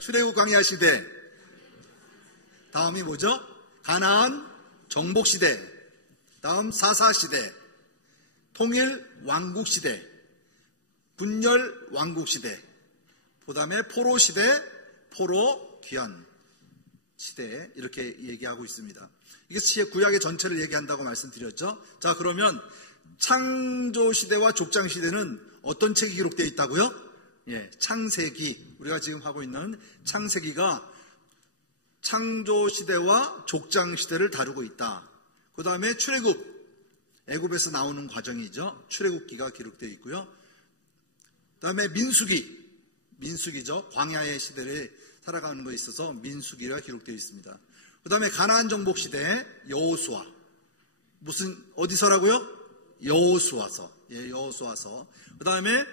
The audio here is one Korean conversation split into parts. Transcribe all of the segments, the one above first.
출애굽 광야 시대, 다음이 뭐죠? 가나안 정복 시대, 다음 사사 시대, 통일 왕국 시대, 분열 왕국 시대, 그 다음에 포로 시대, 포로 귀환 시대, 이렇게 얘기하고 있습니다. 이게 구약의 전체를 얘기한다고 말씀드렸죠. 자, 그러면 창조 시대와 족장 시대는 어떤 책이 기록되어 있다고요? 창세기, 우리가 지금 하고 있는 창세기가 창조 시대와 족장 시대를 다루고 있다. 그 다음에 출애굽, 애굽에서 나오는 과정이죠. 출애굽기가 기록되어 있고요. 그 다음에 민수기죠. 광야의 시대를 살아가는 것에 있어서 민수기가 기록되어 있습니다. 그 다음에 가나안 정복 시대, 여호수아. 어디서라고요? 여호수아서. 여호수아서. 그 다음에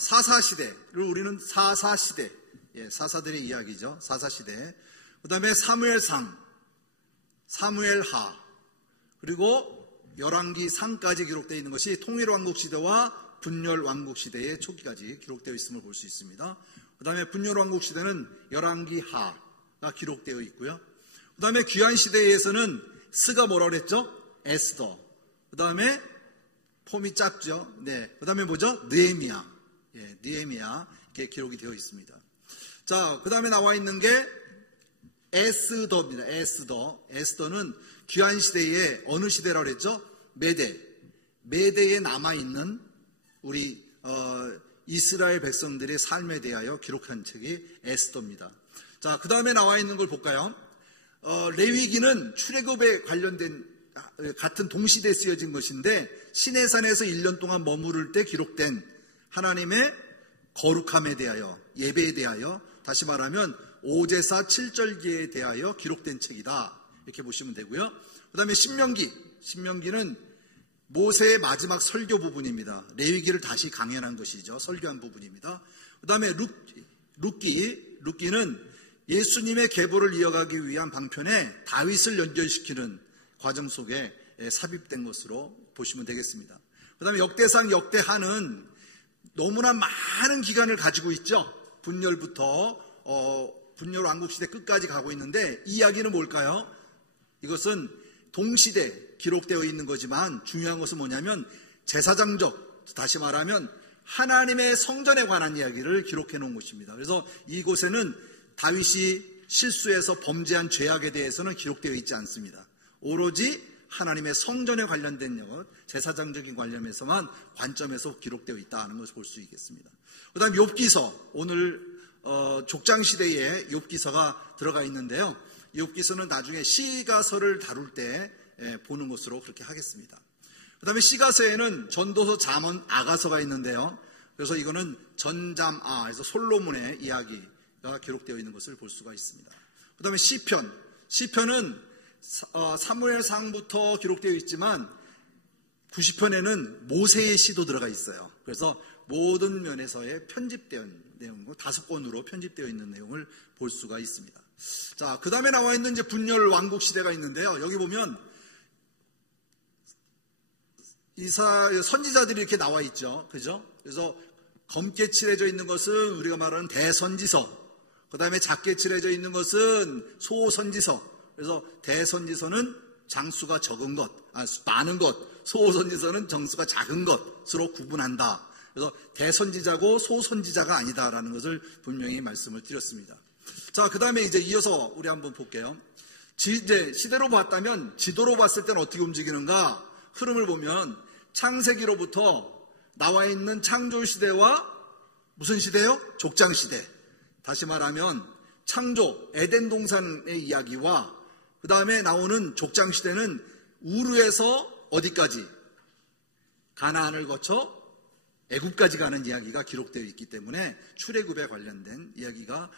사사 시대를 우리는 사사시대, 사사들의 이야기죠. 사사시대. 그 다음에 사무엘상, 사무엘하, 그리고 열왕기상까지 기록되어 있는 것이 통일왕국 시대와 분열왕국 시대의 초기까지 기록되어 있음을 볼 수 있습니다. 그 다음에 분열왕국 시대는 열왕기하가 기록되어 있고요. 그 다음에 귀환시대에서는 스가 뭐라고 그랬죠? 에스더. 그 다음에 폼이 짧죠. 그 다음에 뭐죠? 느헤미야. 느헤미야, 이렇게 기록이 되어 있습니다. 자, 그 다음에 나와 있는 게 에스더입니다. 에스더는 귀환시대에 어느 시대라고 그랬죠? 메대에 남아있는 우리 이스라엘 백성들의 삶에 대하여 기록한 책이 에스더입니다. 자, 그 다음에 나와 있는 걸 볼까요? 레위기는 출애굽에 관련된 같은 동시대에 쓰여진 것인데 시내산에서 1년 동안 머무를 때 기록된 하나님의 거룩함에 대하여, 예배에 대하여, 다시 말하면 오제사 7절기에 대하여 기록된 책이다, 이렇게 보시면 되고요. 그 다음에 신명기는 모세의 마지막 설교 부분입니다. 레위기를 다시 강연한 것이죠. 설교한 부분입니다. 그 다음에 룻기는 예수님의 계보를 이어가기 위한 방편에 다윗을 연결시키는 과정 속에 삽입된 것으로 보시면 되겠습니다. 그 다음에 역대상, 역대하는 너무나 많은 기간을 가지고 있죠. 분열부터 분열 왕국시대 끝까지 가고 있는데 이 이야기는 뭘까요? 이것은 동시대 기록되어 있는 거지만 중요한 것은 뭐냐면 제사장적, 다시 말하면 하나님의 성전에 관한 이야기를 기록해 놓은 것입니다. 그래서 이곳에는 다윗이 실수해서 범죄한 죄악에 대해서는 기록되어 있지 않습니다. 오로지 하나님의 성전에 관련된 것, 제사장적인 관점에서 기록되어 있다는 것을 볼 수 있겠습니다. 그 다음 욥기서, 오늘 족장시대에 욥기서가 들어가 있는데요. 욥기서는 나중에 시가서를 다룰 때 보는 것으로 그렇게 하겠습니다. 그 다음에 시가서에는 전도서, 잠언, 아가서가 있는데요. 그래서 이거는 전잠아, 그래서 솔로몬의 이야기가 기록되어 있는 것을 볼 수가 있습니다. 그 다음에 시편은 사무엘상부터 기록되어 있지만 90편에는 모세의 시도 들어가 있어요. 그래서 모든 면에서의 편집된 내용, 5권으로 편집되어 있는 내용을 볼 수가 있습니다. 자, 그 다음에 나와 있는 이제 분열 왕국 시대가 있는데요. 여기 보면 선지자들이 이렇게 나와 있죠. 그죠? 그래서 검게 칠해져 있는 것은 우리가 말하는 대선지서, 그 다음에 작게 칠해져 있는 것은 소선지서. 그래서 대선지서는 장수가 적은 것, 많은 것, 소선지서는 정수가 작은 것으로 구분한다. 그래서 대선지자고 소선지자가 아니다라는 것을 분명히 말씀을 드렸습니다. 자, 그 다음에 이제 이어서 우리 한번 볼게요. 이제 시대로 봤다면 지도로 봤을 때는 어떻게 움직이는가? 흐름을 보면 창세기로부터 나와 있는 창조시대와 무슨 시대요? 족장시대. 다시 말하면 창조, 에덴 동산의 이야기와 그 다음에 나오는 족장시대는 우르에서 어디까지? 가나안을 거쳐 애굽까지 가는 이야기가 기록되어 있기 때문에 출애굽에 관련된 이야기가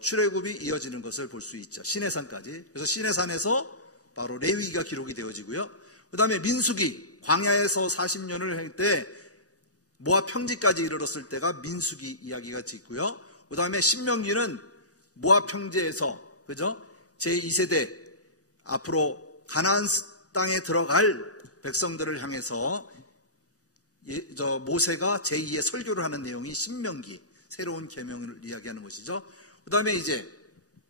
출애굽이 이어지는 것을 볼 수 있죠. 시내산까지. 그래서 시내산에서 바로 레위기가 기록이 되어지고요. 그 다음에 민수기, 광야에서 40년을 할 때 모압 평지까지 이르렀을 때가 민수기 이야기가 있고요. 그 다음에 신명기는 모압 평지에서, 그죠? 제2세대 앞으로 가나안 땅에 들어갈 백성들을 향해서 모세가 제2의 설교를 하는 내용이 신명기, 새로운 계명을 이야기하는 것이죠. 그 다음에 이제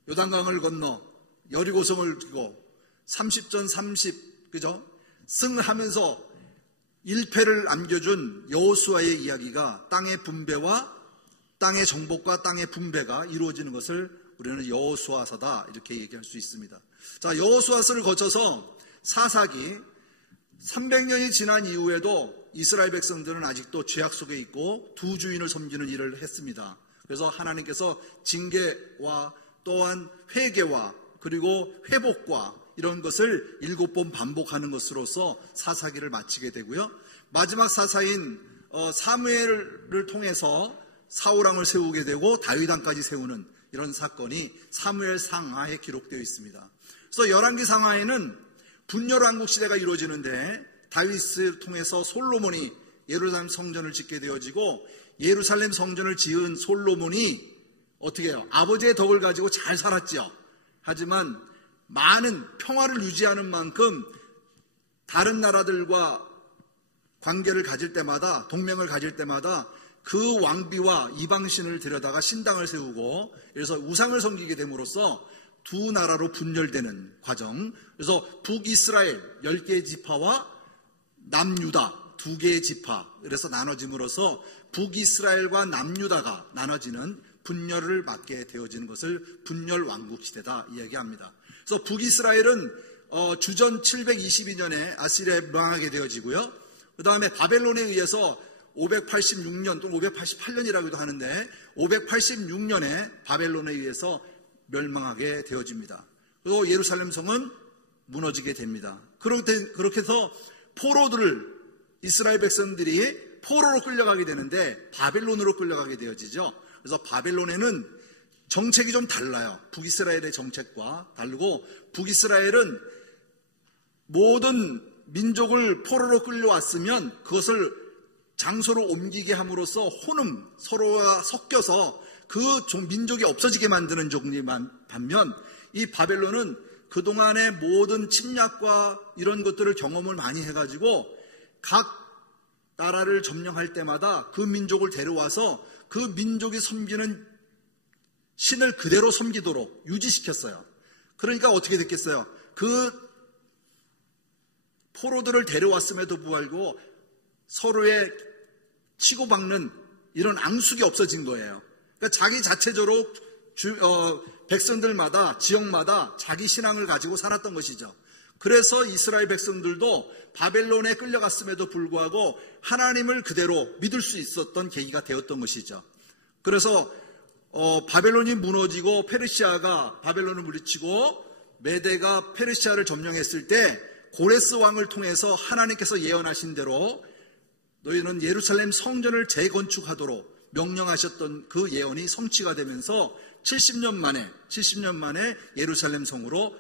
요단강을 건너 여리고성을 두고 30전 30 그죠? 승하면서 1패를 안겨준 여호수아의 이야기가 땅의 분배와 땅의 정복과 땅의 분배가 이루어지는 것을 우리는 여호수아서다 이렇게 얘기할 수 있습니다. 자, 여호수아서를 거쳐서 사사기 300년이 지난 이후에도 이스라엘 백성들은 아직도 죄악 속에 있고 두 주인을 섬기는 일을 했습니다. 그래서 하나님께서 징계와 또한 회개와 그리고 회복과 이런 것을 7번 반복하는 것으로서 사사기를 마치게 되고요. 마지막 사사인 사무엘을 통해서 사울왕을 세우게 되고 다윗왕까지 세우는 이런 사건이 사무엘 상하에 기록되어 있습니다. 그래서 열왕기 상하에는 분열왕국 시대가 이루어지는데 다윗을 통해서 솔로몬이 예루살렘 성전을 짓게 되어지고 예루살렘 성전을 지은 솔로몬이 어떻게 해요? 아버지의 덕을 가지고 잘 살았죠. 하지만 많은 평화를 유지하는 만큼 다른 나라들과 관계를 가질 때마다 동맹을 가질 때마다 그 왕비와 이방신을 데려다가 신당을 세우고 그래서 우상을 섬기게 됨으로써 두 나라로 분열되는 과정. 그래서 북이스라엘 10개의 지파와 남유다 2개의 지파 그래서 나눠짐으로써 북이스라엘과 남유다가 나눠지는 분열을 맞게 되어지는 것을 분열왕국 시대다 이야기합니다. 그래서 북이스라엘은 주전 722년에 아시리아에 멸망하게 되어지고요. 그 다음에 바벨론에 의해서 586년 또는 588년이라고도 하는데 586년에 바벨론에 의해서 멸망하게 되어집니다. 그리고 예루살렘 성은 무너지게 됩니다. 그렇게 해서 포로들을 이스라엘 백성들이 포로로 끌려가게 되는데 바벨론으로 끌려가게 되어지죠. 그래서 바벨론에는 정책이 좀 달라요. 북이스라엘의 정책과 다르고 북이스라엘은 모든 민족을 포로로 끌려왔으면 그것을 장소로 옮기게 함으로써 혼음 서로가 섞여서 그 민족이 없어지게 만드는 종류만 반면 이 바벨론은 그동안의 모든 침략과 이런 것들을 경험을 많이 해가지고 각 나라를 점령할 때마다 그 민족을 데려와서 그 민족이 섬기는 신을 그대로 섬기도록 유지시켰어요. 그러니까 어떻게 됐겠어요? 그 포로들을 데려왔음에도 불구하고 서로의 치고박는 이런 앙숙이 없어진 거예요. 그러니까 자기 자체적으로 백성들마다 지역마다 자기 신앙을 가지고 살았던 것이죠. 그래서 이스라엘 백성들도 바벨론에 끌려갔음에도 불구하고 하나님을 그대로 믿을 수 있었던 계기가 되었던 것이죠. 그래서 바벨론이 무너지고 페르시아가 바벨론을 물리치고 메대가 페르시아를 점령했을 때 고레스 왕을 통해서 하나님께서 예언하신 대로 너희는 예루살렘 성전을 재건축하도록 명령하셨던 그 예언이 성취가 되면서 70년 만에 예루살렘 성으로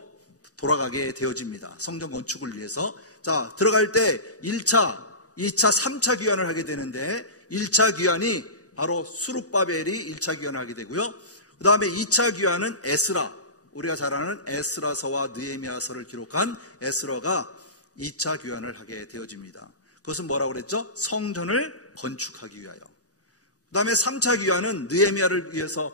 돌아가게 되어집니다. 성전 건축을 위해서. 자, 들어갈 때 1차, 2차, 3차 귀환을 하게 되는데 1차 귀환이 바로 수룹바벨이 1차 귀환을 하게 되고요. 그 다음에 2차 귀환은 에스라, 우리가 잘 아는 에스라서와 느헤미야서를 기록한 에스라가 2차 귀환을 하게 되어집니다. 그것은 뭐라고 그랬죠? 성전을 건축하기 위하여. 그 다음에 3차 귀환은 느헤미야를 위해서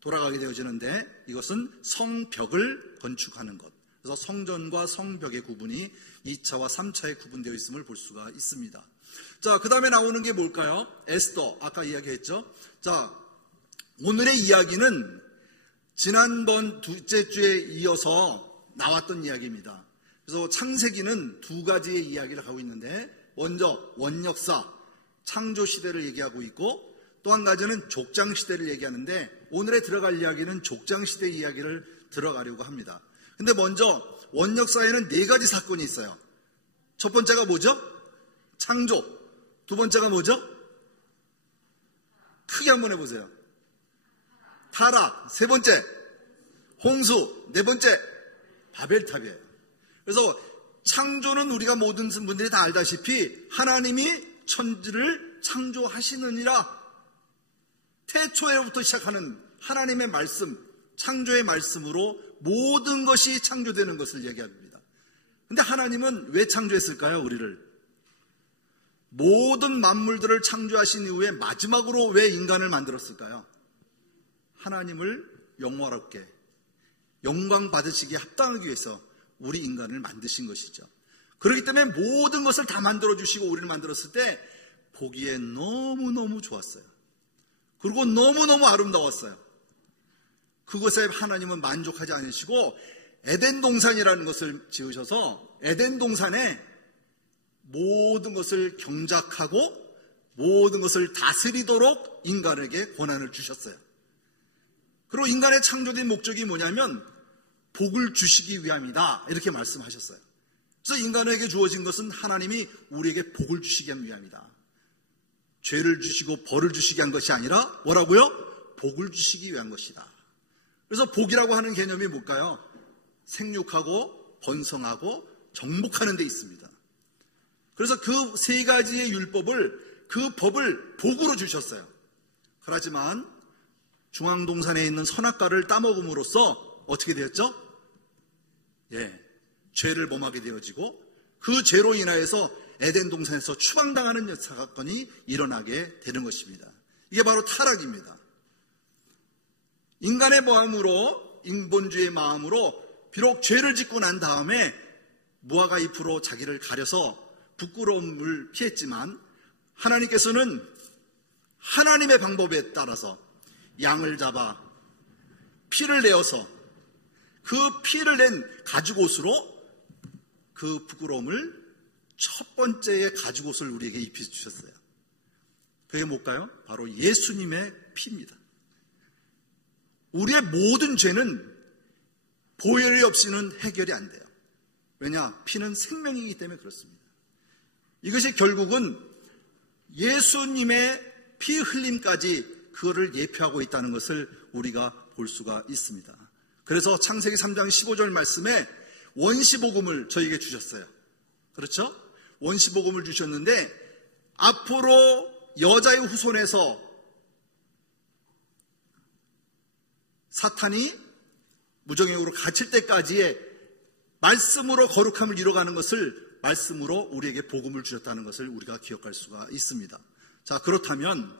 돌아가게 되어지는데 이것은 성벽을 건축하는 것. 그래서 성전과 성벽의 구분이 2차와 3차에 구분되어 있음을 볼 수가 있습니다. 자, 그 다음에 나오는 게 뭘까요? 에스더, 아까 이야기했죠. 자, 오늘의 이야기는 지난번 둘째 주에 이어서 나왔던 이야기입니다. 그래서 창세기는 두 가지의 이야기를 하고 있는데 먼저 원역사, 창조시대를 얘기하고 있고 또 한 가지는 족장시대를 얘기하는데 오늘에 들어갈 이야기는 족장시대 이야기를 들어가려고 합니다. 근데 먼저 원역사에는 4가지 사건이 있어요. 첫 번째가 뭐죠? 창조. 두 번째가 뭐죠? 크게 한번 해보세요. 타락. 세 번째 홍수. 네 번째 바벨탑이에요. 그래서 창조는 우리가 모든 분들이 다 알다시피 하나님이 천지를 창조하시느니라 태초에부터 시작하는 하나님의 말씀, 창조의 말씀으로 모든 것이 창조되는 것을 얘기합니다. 근데 하나님은 왜 창조했을까요? 우리를 모든 만물들을 창조하신 이후에 마지막으로 왜 인간을 만들었을까요? 하나님을 영화롭게 영광 받으시기에 합당하기 위해서 우리 인간을 만드신 것이죠. 그렇기 때문에 모든 것을 다 만들어주시고 우리를 만들었을 때 보기에 너무너무 좋았어요. 그리고 너무너무 아름다웠어요. 그것에 하나님은 만족하지 않으시고 에덴 동산이라는 것을 지으셔서 에덴 동산에 모든 것을 경작하고 모든 것을 다스리도록 인간에게 권한을 주셨어요. 그리고 인간의 창조된 목적이 뭐냐면 복을 주시기 위함이다, 이렇게 말씀하셨어요. 그래서 인간에게 주어진 것은 하나님이 우리에게 복을 주시기 위함이다. 죄를 주시고 벌을 주시기 위한 것이 아니라 뭐라고요? 복을 주시기 위한 것이다. 그래서 복이라고 하는 개념이 뭘까요? 생육하고 번성하고 정복하는 데 있습니다. 그래서 그 세 가지의 율법을, 그 법을 복으로 주셨어요. 그렇지만 중앙동산에 있는 선악과를 따먹음으로써 어떻게 되었죠? 죄를 범하게 되어지고 그 죄로 인하여서 에덴 동산에서 추방당하는 사건이 일어나게 되는 것입니다. 이게 바로 타락입니다. 인간의 마음으로, 인본주의의 마음으로 비록 죄를 짓고 난 다음에 무화과 잎으로 자기를 가려서 부끄러움을 피했지만 하나님께서는 하나님의 방법에 따라서 양을 잡아 피를 내어서 그 피를 낸 가죽옷으로 그 부끄러움을 첫 번째의 가죽옷을 우리에게 입혀주셨어요. 그게 뭘까요? 바로 예수님의 피입니다. 우리의 모든 죄는 보혈이 없이는 해결이 안 돼요. 왜냐? 피는 생명이기 때문에 그렇습니다. 이것이 결국은 예수님의 피 흘림까지 그거를 예표하고 있다는 것을 우리가 볼 수가 있습니다. 그래서 창세기 3장 15절 말씀에 원시복음을 저에게 주셨어요. 그렇죠? 원시복음을 주셨는데 앞으로 여자의 후손에서 사탄이 무정행으로 갇힐 때까지의 말씀으로 거룩함을 이뤄가는 것을 말씀으로 우리에게 복음을 주셨다는 것을 우리가 기억할 수가 있습니다. 자, 그렇다면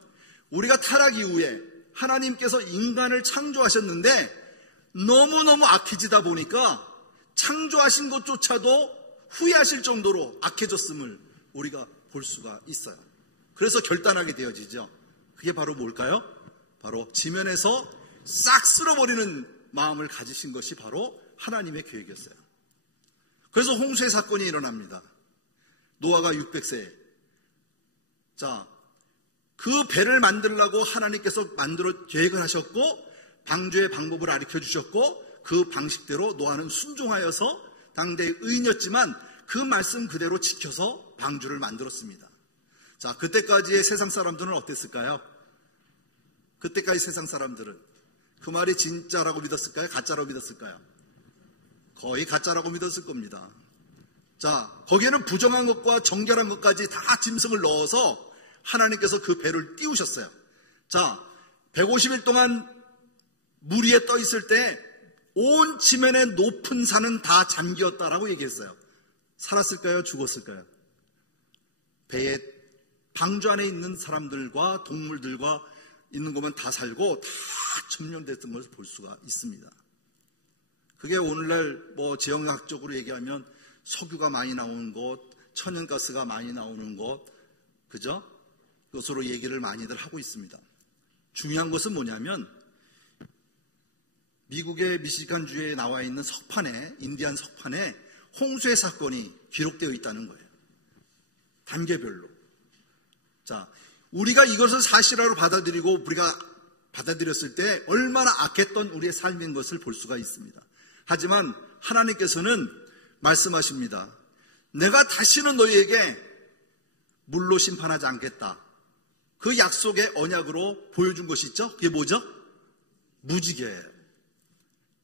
우리가 타락 이후에 하나님께서 인간을 창조하셨는데 너무너무 악해지다 보니까 창조하신 것조차도 후회하실 정도로 악해졌음을 우리가 볼 수가 있어요. 그래서 결단하게 되어지죠. 그게 바로 뭘까요? 바로 지면에서 싹 쓸어버리는 마음을 가지신 것이 바로 하나님의 계획이었어요. 그래서 홍수의 사건이 일어납니다. 노아가 600세. 자, 그 배를 만들려고 하나님께서 계획을 하셨고 방주의 방법을 가르쳐 주셨고 그 방식대로 노아는 순종하여서 당대의 의인이었지만 그 말씀 그대로 지켜서 방주를 만들었습니다. 자, 그때까지의 세상 사람들은 어땠을까요? 그때까지 세상 사람들은 그 말이 진짜라고 믿었을까요? 가짜라고 믿었을까요? 거의 가짜라고 믿었을 겁니다. 자, 거기에는 부정한 것과 정결한 것까지 다 짐승을 넣어서 하나님께서 그 배를 띄우셨어요. 자, 150일 동안 물 위에 떠 있을 때 온 지면의 높은 산은 다 잠겼다라고 얘기했어요. 살았을까요? 죽었을까요? 배에 방주 안에 있는 사람들과 동물들과 있는 것만 다 살고 다 점령됐던 것을 볼 수가 있습니다. 그게 오늘날 재정학적으로 얘기하면 석유가 많이 나오는 곳, 천연가스가 많이 나오는 곳, 그죠? 그것으로 얘기를 많이들 하고 있습니다. 중요한 것은 뭐냐면 미국의 미시간주에 나와 있는 석판에, 인디안 석판에 홍수의 사건이 기록되어 있다는 거예요. 단계별로. 자, 우리가 이것을 사실화로 받아들이고 우리가 받아들였을 때 얼마나 악했던 우리의 삶인 것을 볼 수가 있습니다. 하지만 하나님께서는 말씀하십니다. 내가 다시는 너희에게 물로 심판하지 않겠다. 그 약속의 언약으로 보여준 것이 있죠? 그게 뭐죠? 무지개예요.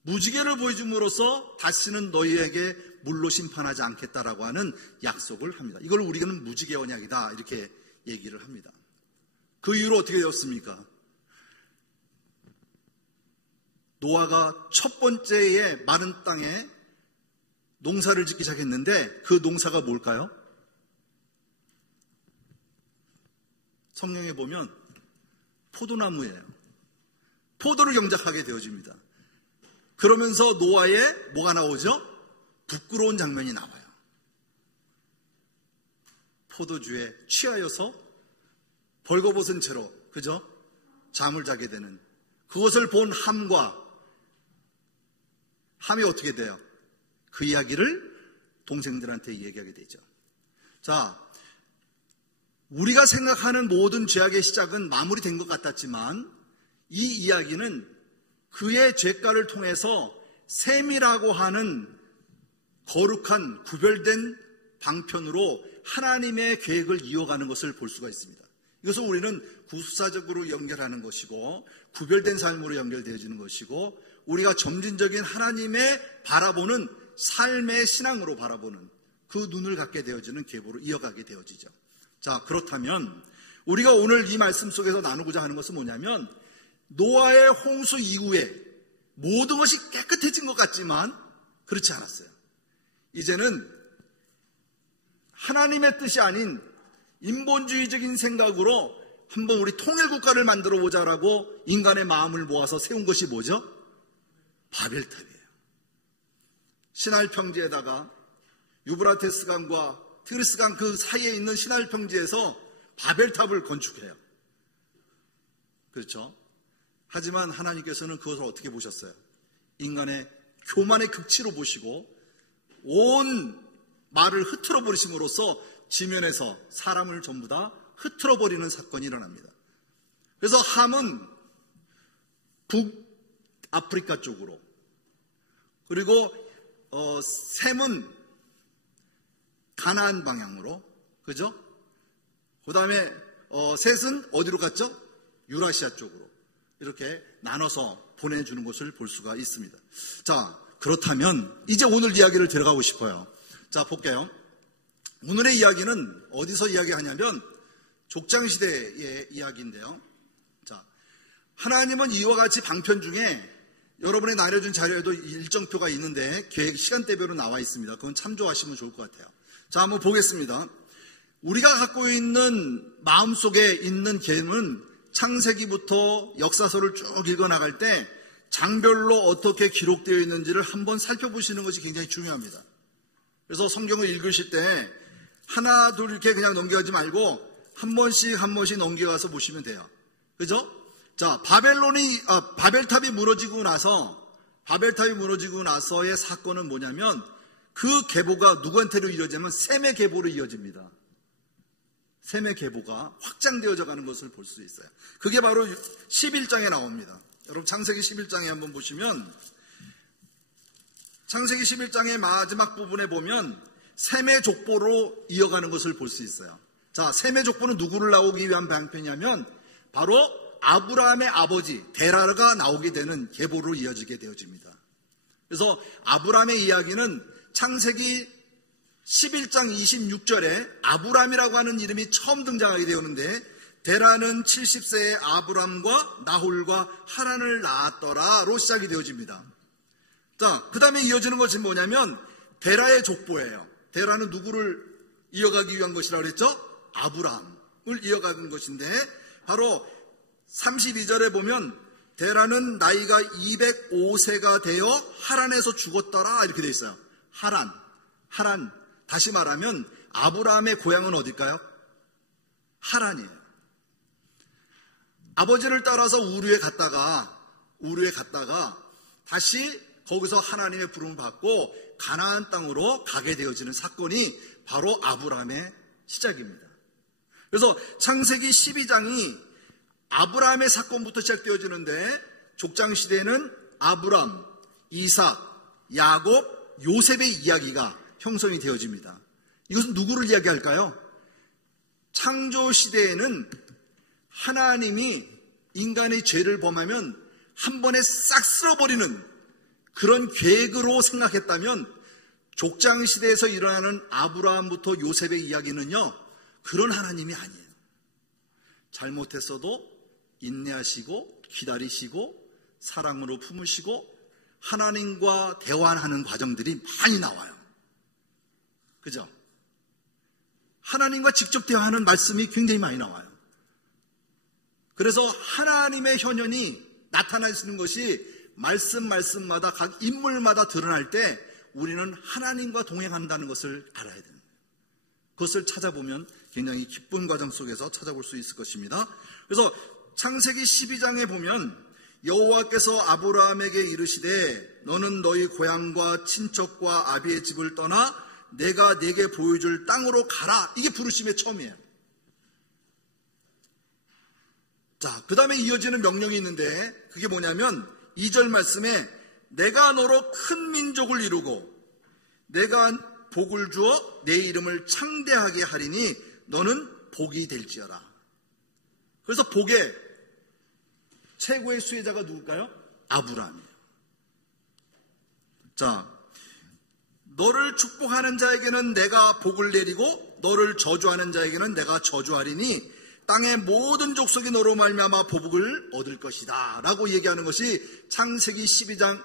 무지개를 보여줌으로써 다시는 너희에게 물로 심판하지 않겠다라고 하는 약속을 합니다. 이걸 우리는 무지개 언약이다 이렇게 얘기를 합니다. 그 이후로 어떻게 되었습니까? 노아가 첫 번째의 마른 땅에 농사를 짓기 시작했는데 그 농사가 뭘까요? 성경에 보면 포도나무예요. 포도를 경작하게 되어집니다. 그러면서 노아의 뭐가 나오죠? 부끄러운 장면이 나와요. 포도주에 취하여서 벌거벗은 채로, 그죠? 잠을 자게 되는, 그것을 본 함이 어떻게 돼요? 그 이야기를 동생들한테 얘기하게 되죠. 자, 우리가 생각하는 모든 죄악의 시작은 마무리된 것 같았지만 이 이야기는 그의 죄가를 통해서 셈이라고 하는 거룩한 구별된 방편으로 하나님의 계획을 이어가는 것을 볼 수가 있습니다. 이것을 우리는 구수사적으로 연결하는 것이고 구별된 삶으로 연결되어지는 것이고 우리가 점진적인 하나님의 바라보는 삶의 신앙으로 바라보는 그 눈을 갖게 되어지는 계보로 이어가게 되어지죠. 자, 그렇다면 우리가 오늘 이 말씀 속에서 나누고자 하는 것은 뭐냐면 노아의 홍수 이후에 모든 것이 깨끗해진 것 같지만 그렇지 않았어요. 이제는 하나님의 뜻이 아닌 인본주의적인 생각으로 한번 우리 통일국가를 만들어 보자라고 인간의 마음을 모아서 세운 것이 뭐죠? 바벨탑이에요. 시나이 평지에다가 유브라테스 강과 티그리스 강 그 사이에 있는 시나이 평지에서 바벨탑을 건축해요. 그렇죠? 하지만 하나님께서는 그것을 어떻게 보셨어요? 인간의 교만의 극치로 보시고 온 말을 흐트러 버리심으로써 지면에서 사람을 전부 다 흐트러 버리는 사건이 일어납니다. 그래서 함은 북아프리카 쪽으로, 그리고 셈은 가나안 방향으로, 그죠? 그 다음에 셋은 어디로 갔죠? 유라시아 쪽으로 이렇게 나눠서 보내주는 것을 볼 수가 있습니다. 자, 그렇다면 이제 오늘 이야기를 들어가고 싶어요. 자, 볼게요. 오늘의 이야기는 어디서 이야기하냐면 족장시대의 이야기인데요. 자, 하나님은 이와 같이 방편 중에 여러분의 나눠준 자료에도 일정표가 있는데 계획 시간대별로 나와 있습니다. 그건 참조하시면 좋을 것 같아요. 자, 한번 보겠습니다. 우리가 갖고 있는 마음속에 있는 개는 창세기부터 역사서를 쭉 읽어나갈 때 장별로 어떻게 기록되어 있는지를 한번 살펴보시는 것이 굉장히 중요합니다. 그래서 성경을 읽으실 때 하나 둘 이렇게 그냥 넘겨가지 말고 한 번씩 넘겨가서 보시면 돼요. 그죠? 자, 바벨탑이 무너지고 나서의 사건은 뭐냐면 그 계보가 누구한테로 이루어지냐면 셈의 계보로 이어집니다. 셈의 계보가 확장되어져 가는 것을 볼 수 있어요. 그게 바로 11장에 나옵니다. 여러분 창세기 11장에 한번 보시면 창세기 11장의 마지막 부분에 보면 셈의 족보로 이어가는 것을 볼 수 있어요. 자, 셈의 족보는 누구를 나오기 위한 방편이냐면 바로 아브라함의 아버지 데라가 나오게 되는 계보로 이어지게 되어집니다. 그래서 아브라함의 이야기는 창세기 11장 26절에 아브람이라고 하는 이름이 처음 등장하게 되었는데 데라는 70세의 아브람과 나홀과 하란을 낳았더라로 시작이 되어집니다. 자, 그 다음에 이어지는 것이 뭐냐면 데라의 족보예요. 데라는 누구를 이어가기 위한 것이라고 그랬죠? 아브람을 이어가는 것인데 바로 32절에 보면 데라는 나이가 205세가 되어 하란에서 죽었더라 이렇게 되어 있어요. 하란. 다시 말하면 아브라함의 고향은 어딜까요? 하란이에요. 아버지를 따라서 우르에 갔다가 다시 거기서 하나님의 부름을 받고 가나안 땅으로 가게 되어지는 사건이 바로 아브라함의 시작입니다. 그래서 창세기 12장이 아브라함의 사건부터 시작되어지는데 족장시대에는 아브람, 이삭, 야곱, 요셉의 이야기가 형성이 되어집니다. 이것은 누구를 이야기할까요? 창조시대에는 하나님이 인간의 죄를 범하면 한 번에 싹 쓸어버리는 그런 계획으로 생각했다면 족장시대에서 일어나는 아브라함부터 요셉의 이야기는요, 그런 하나님이 아니에요. 잘못했어도 인내하시고 기다리시고 사랑으로 품으시고 하나님과 대화하는 과정들이 많이 나와요. 그죠? 하나님과 직접 대화하는 말씀이 굉장히 많이 나와요. 그래서 하나님의 현현이 나타나시는 것이 말씀마다 각 인물마다 드러날 때 우리는 하나님과 동행한다는 것을 알아야 됩니다. 그것을 찾아보면 굉장히 기쁜 과정 속에서 찾아볼 수 있을 것입니다. 그래서 창세기 12장에 보면 여호와께서 아브라함에게 이르시되 너는 너희 고향과 친척과 아비의 집을 떠나 내가 네게 보여줄 땅으로 가라. 이게 부르심의 처음이에요. 자, 그 다음에 이어지는 명령이 있는데 그게 뭐냐면 2절 말씀에 내가 너로 큰 민족을 이루고 내가 복을 주어 내 이름을 창대하게 하리니 너는 복이 될지어라. 그래서 복의 최고의 수혜자가 누굴까요? 아브라함이에요. 자, 너를 축복하는 자에게는 내가 복을 내리고 너를 저주하는 자에게는 내가 저주하리니 땅의 모든 족속이 너로 말미암아 복을 얻을 것이다 라고 얘기하는 것이 창세기 12장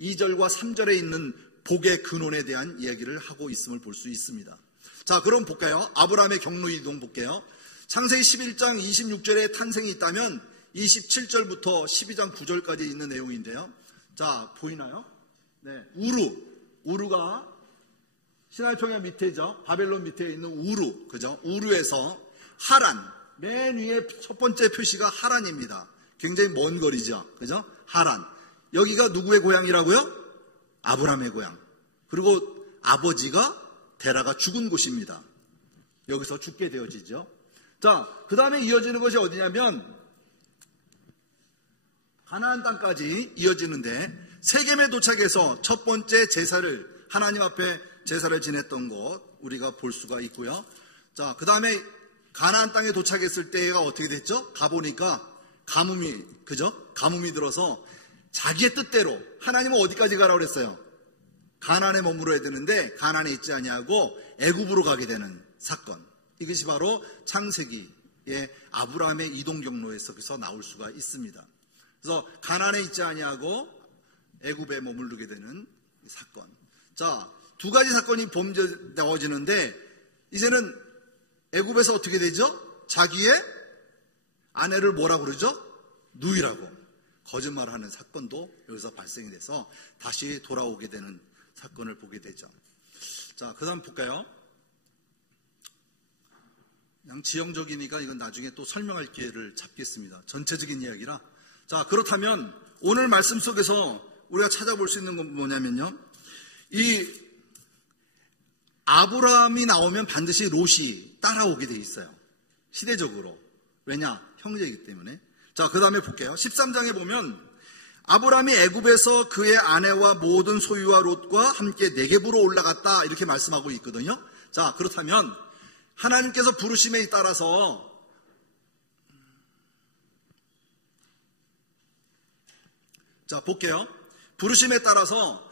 2절과 3절에 있는 복의 근원에 대한 이야기를 하고 있음을 볼 수 있습니다. 자, 그럼 볼까요? 아브라함의 경로 이동 볼게요. 창세기 11장 26절에 탄생이 있다면 27절부터 12장 9절까지 있는 내용인데요. 자, 보이나요? 네, 우루가 시나이평야 밑에죠. 바벨론 밑에 있는 우루, 그죠? 우루에서 하란, 맨 위에 첫 번째 표시가 하란입니다. 굉장히 먼 거리죠. 그죠? 하란. 여기가 누구의 고향이라고요? 아브라함의 고향. 그리고 아버지가 데라가 죽은 곳입니다. 여기서 죽게 되어지죠. 자, 그 다음에 이어지는 것이 어디냐면 가나안 땅까지 이어지는데 세겜에 도착해서 첫 번째 제사를 하나님 앞에 제사를 지냈던 곳 우리가 볼 수가 있고요. 자, 그 다음에 가나안 땅에 도착했을 때가 어떻게 됐죠? 가보니까 가뭄이 들어서 자기의 뜻대로 하나님은 어디까지 가라고 그랬어요? 가나안에 머물러야 되는데 가나안에 있지 아니하고 애굽으로 가게 되는 사건. 이것이 바로 창세기의 아브라함의 이동 경로에서 나올 수가 있습니다. 그래서 가나안에 있지 아니하고 애굽에 머무르게 되는 사건. 자, 두 가지 사건이 범죄되어지는데 이제는 애굽에서 어떻게 되죠? 자기의 아내를 뭐라고 그러죠? 누이라고 거짓말하는 사건도 여기서 발생이 돼서 다시 돌아오게 되는 사건을 보게 되죠. 자, 그 다음 볼까요? 그냥 지형적이니까 이건 나중에 또 설명할 기회를 잡겠습니다. 전체적인 이야기라. 자, 그렇다면 오늘 말씀 속에서 우리가 찾아볼 수 있는 건 뭐냐면요. 이 아브라함이 나오면 반드시 롯이 따라오게 돼 있어요. 시대적으로. 왜냐? 형제이기 때문에. 자, 그 다음에 볼게요. 13장에 보면 아브라함이 애굽에서 그의 아내와 모든 소유와 롯과 함께 네겝으로 올라갔다 이렇게 말씀하고 있거든요. 자, 그렇다면 하나님께서 부르심에 따라서 자, 볼게요. 부르심에 따라서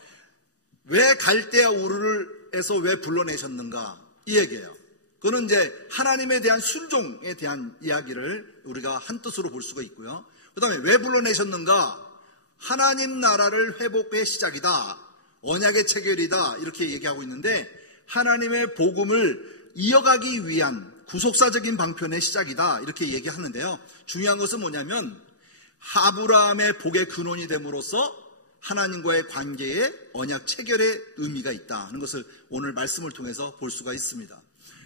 왜 갈대아 우르에서 왜 불러내셨는가 이 얘기예요. 그거는 이제 하나님에 대한 순종에 대한 이야기를 우리가 한뜻으로 볼 수가 있고요. 그 다음에 왜 불러내셨는가? 하나님 나라를 회복의 시작이다. 언약의 체결이다. 이렇게 얘기하고 있는데 하나님의 복음을 이어가기 위한 구속사적인 방편의 시작이다. 이렇게 얘기하는데요. 중요한 것은 뭐냐면 아브라함의 복의 근원이 됨으로써 하나님과의 관계에 언약 체결의 의미가 있다 하는 것을 오늘 말씀을 통해서 볼 수가 있습니다.